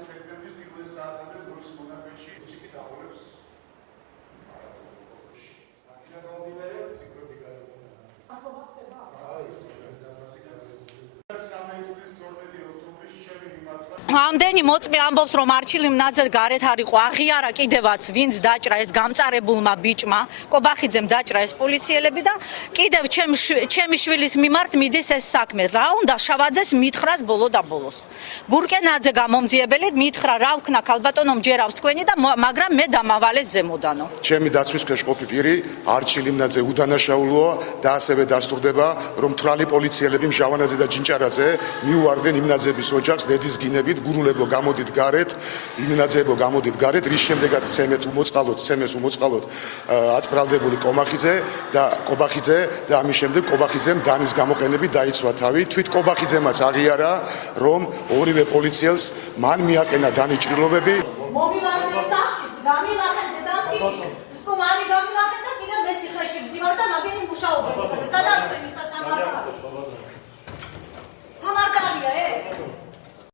სექტემბრის პირველ საათამდე გორის მონაკვეთში ჭიქი დაყოლებს. ამდენი მოწმე ამბობს, რომ არჩილ იმნაძე გარეთ არ იყო, აღიარა კიდევაც ვინც დაჭრა ეს გამწარებულმა ბიჭმა, კობახიძემ დაჭრა ეს პოლიციელები და კიდევ ჩემი შვილის მიმართ მიდის ეს საქმე. რა უნდა შავაძეს მითხრას ბოლო და ბოლოს. ბურკენაძე გამომძიებელი მითხრა, რა ვქნა ქალბატონომ ჯერავს თქვენი და მაგრამ მე დამავალეს ზემოდანო. ჩემი დაცვის ქვეშ ყოფი პირი არჩილ იმნაძე უდანაშაულოა და ასევე დასტურდება, რომ თვრალი პოლიციელები მჟავანაძე და ჯინჭარაძე მიუვარდნენ იმნაძების ოჯახს დედის გინებით. გურულებო გამოდით გარეთ, იმნაძეებო გამოდით გარეთ, რის შემდეგაც ცემეს უმოწყალოდ აწბრალდებული კობახიძე და ამის შემდეგ კობახიძემ დანის გამოყენებით დაიცვა თავი. თვით კობახიძემაც აღიარა, რომ ორივე პოლიციელს მან მიაყენა დანის ჭრილობები.